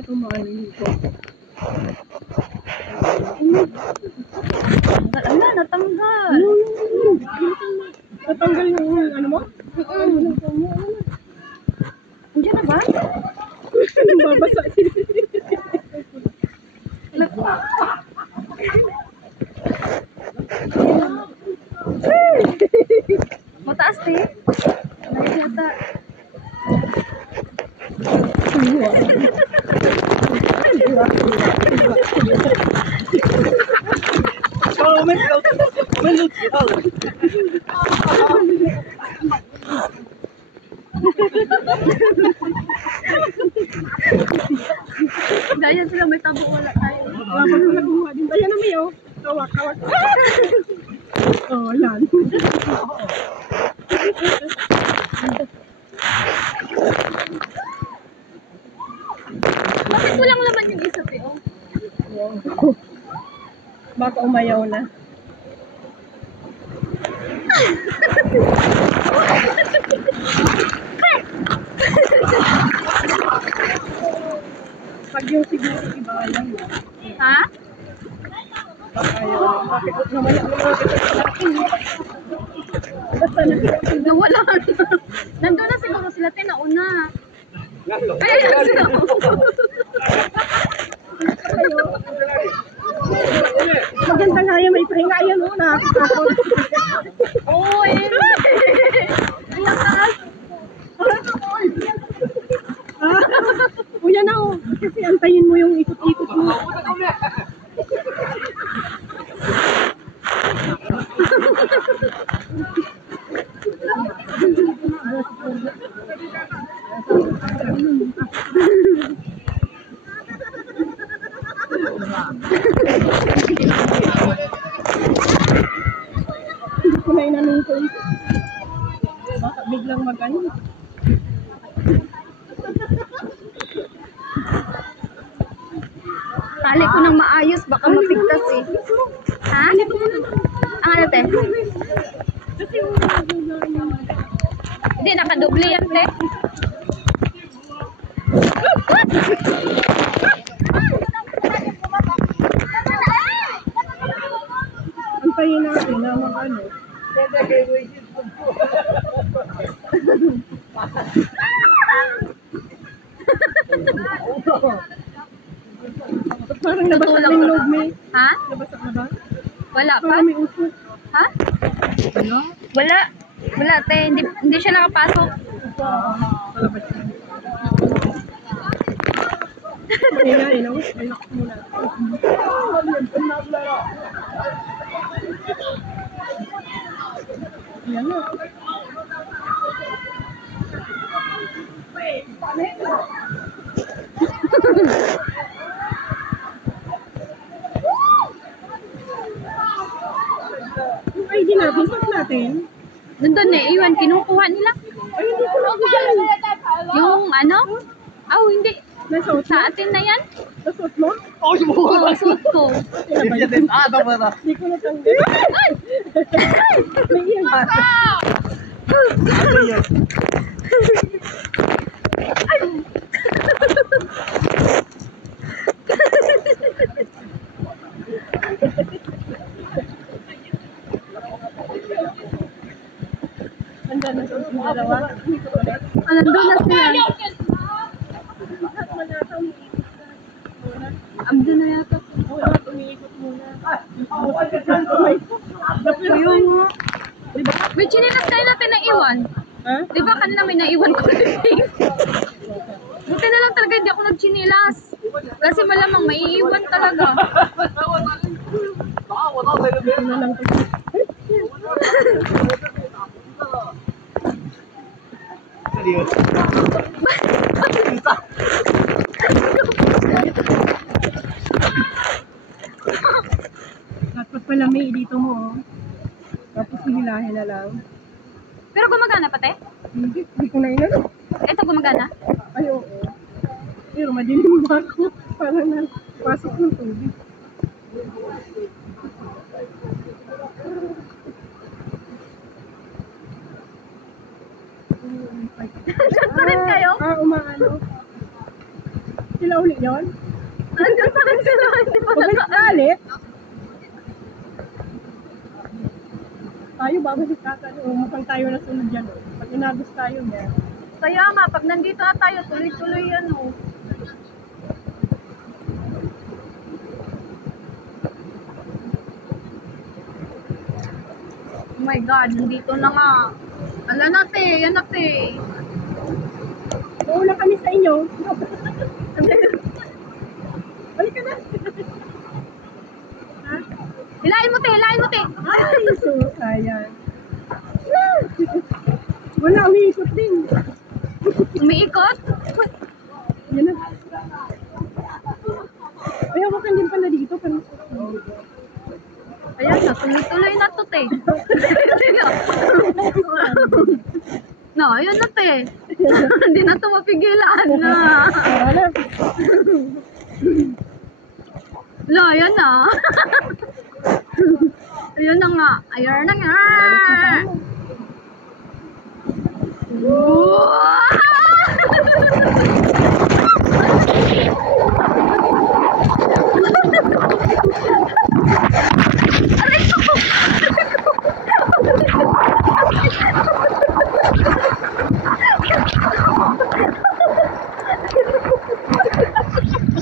na tumaan dito. Ala, natanggal. Natanggal yung ano mo? Andiyan na ba? Babasa. Mataas eh. Naik yata. Dahil sila may tabo wala tayo. Kapag nakuha din. Ayan na may oh. Kawak. Oh, yan. Bakit walang laman yung isa pe? Baka umayaw na. Pag yung siguro iba lang. Ha? Ayaw. Bakit naman ako basta na. Nawala na. Nandun na siguro sila te nauna. Kaya yan sila. Maganda nga yan. May pahinga yan. Nakakatakot. Oo eh. Ang lakas. Uyan na oh. Kasi antayin mo yung ikot-ikot mo. Hindi ko na inanungkol. Baka biglang mag-ano. Tali ko ng maayos, baka mapigtas eh. Ha? Ang ano te? Hindi, nakadoble yan te. Antayin natin na mag-ano. Parang nabasak na yung loob mo. Ha? Nabasak na ba? Wala pa? Parang may uso. Ha? Wala. Wala te, hindi siya nakapasok. Palabas na. Maingay, no? Relax muna. Ayan na. Yung ID natin, saan natin? Nandun eh, iwan, kinukuha nila. Ay, hindi ko na Yung ano? Oh, hindi. Nasuot Sa atin na yan? Nasuot mo? Oo, suot ko. Hindi ko natanggal. May iyan ba? Andun na yung dalawa. Nandun na sila. Andun na yata. Umiikot muna. Yung... May chinilas kayo natin na iwan. Ha? Di ba kanina may naiwan ko rin? Buti na lang talaga hindi ako nagchinilas. Kasi malamang maiiwan talaga. Ano lang ito? Dapat pala may dito mo. Oh. Tapos hihilahin na lang. Pero gumagana pa te? Hindi ko na inano. Ito gumagana? Ay, oo. Pero madilim ba ako? Parang napasok ng tubig. Diyan pa rin kayo? Umaano. Sila uli yun? Andiyan pa rin sila, hindi pa Pabalik naka... na ulit. Tayo, babalik ka. Mukhang tayo na sunod dyan. Pag inagos tayo, mo. Kaya nga, pag nandito na tayo, tuloy-tuloy yan, oh. Oh my God, nandito na nga. Ala na, te. Yan na, te. Mauna kami sa inyo. Balik ka na. Ha? Hilahin mo, te. Hilahin mo, te. Ay, so, ayan. Wala, umiikot din. Umiikot. Yan na. Ay, hawakan din pala dito. Pero... Ayan na, tuloy-tuloy na to, te. No, ayun na, te. Hindi na to mapigilan na. Wala. Lo, ayan na. Ayun na nga. Ayun na nga. Wow!